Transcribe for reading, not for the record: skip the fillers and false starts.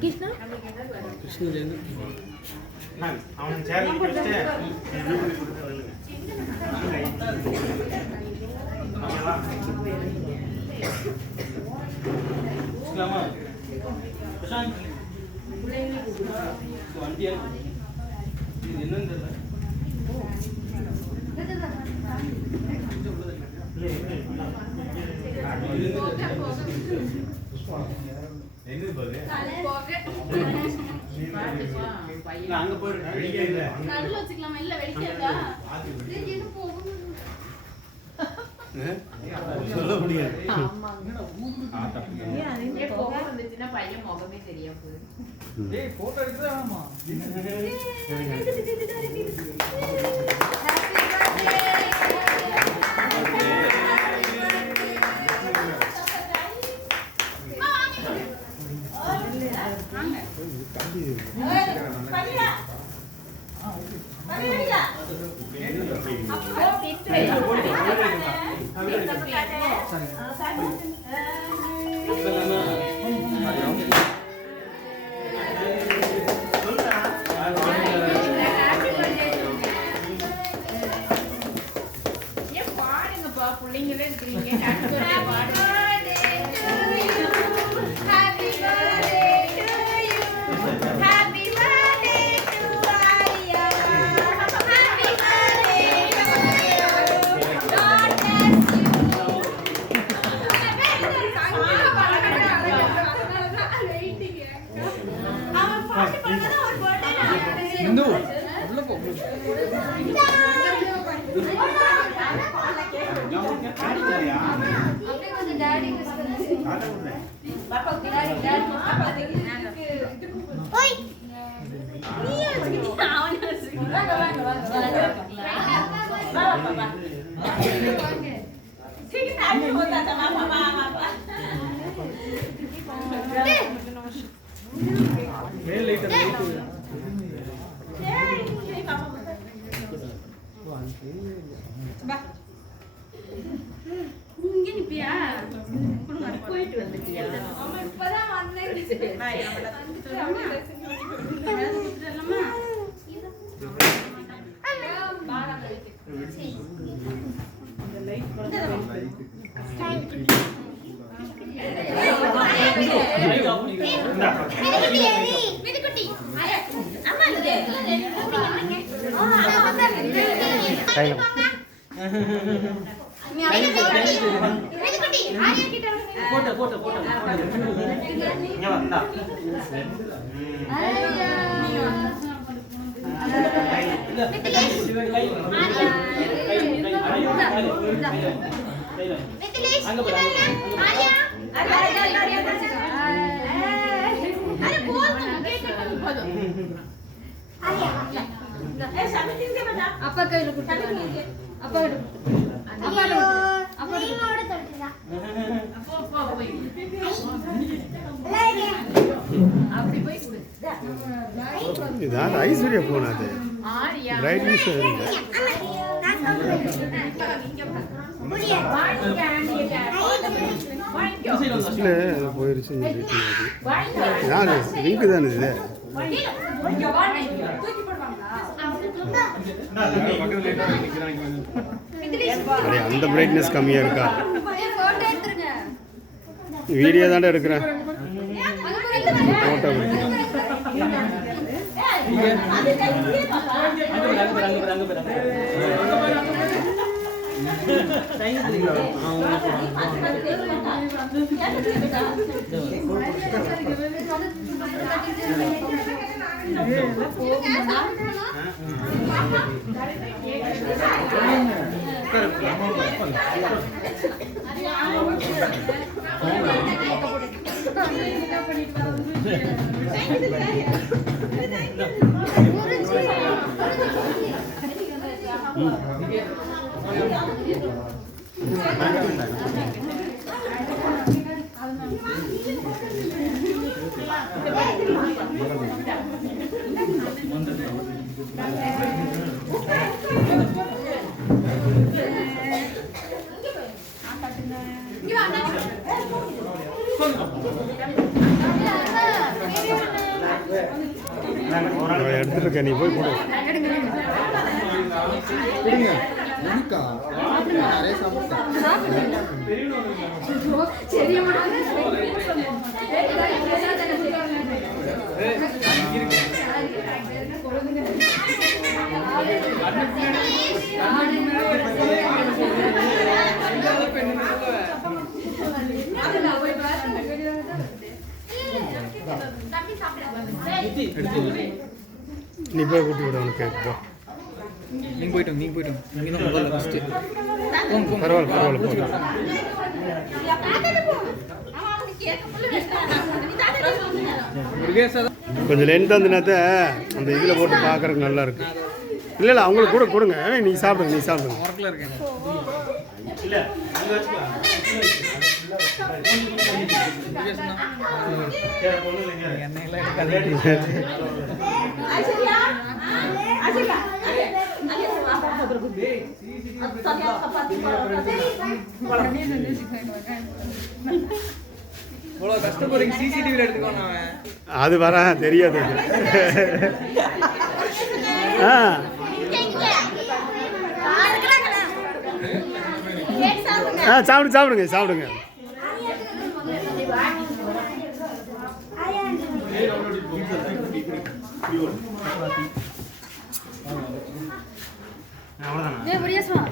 கிருஷ்ணா அவன் சேர் வச்சுட்டு பிரசாந்த் வண்டி இது என்னன்னு தெரியல அங்க போயிருக்கேன் நடுல வச்சுக்கலாமா இல்ல வெடிக்காதா சொல்ல முடியாது பையன் முகமே தெரியாம போட்டோ எடுத்துதாமா பிள்ளைங்களே இருக்கிறீங்க போயிட்டு வந்துட்டியா இப்பதான் போட்டோ போட்டோ போட்டோ இங்க வந்தா அங்க போடா அரே போதும் கேட்கட்டும் போதும் ஏ சமிதி के बता அப்பா கையில குடுங்க அப்பா அப்பா நீயோட தட்டுடா அப்பா போய் அப்படி போய் இதான் ஐஸ்வர்யா போன் அது பிரைட்னஸ் இருக்கு டிஸ்பிளே போயிருச்சு யாரு லிங்க் தானே இது அந்த பிரைட்னஸ் கம்மியா இருக்கா வீடியோ தானே எடுக்கிறேன் போட்டோ Come on. எடுத்துட்டு இருக்க, நீ போய் கொடு. நீ போய் கூட்டி விட உனக்கு போ. நீங்க போயிட்டோம் நீங்க தான் முதல்ல ஃபர்ஸ்ட் பரவாயில்ல பரவாயில்ல போ. கொஞ்சம் லென்த் வந்துனாத்த அந்த இதில் போட்டு பார்க்கறதுக்கு நல்லா இருக்கு. இல்லை இல்லை அவங்களுக்கு கூட கொடுங்க, நீ சாப்பிடுங்க நீ சாப்பிடுங்க. ஒர்க்கில் இருக்கேன். எண்ணெயெல்லாம் எடுக்காதீங்க. இவ்வளோ கஷ்டப்படுறீங்க, சிசிடிவியில் எடுத்துக்கோங்க. அவன் அது வர தெரியாது. ஆ ஆ சாப்பிடுங்க சாப்பிடுங்க.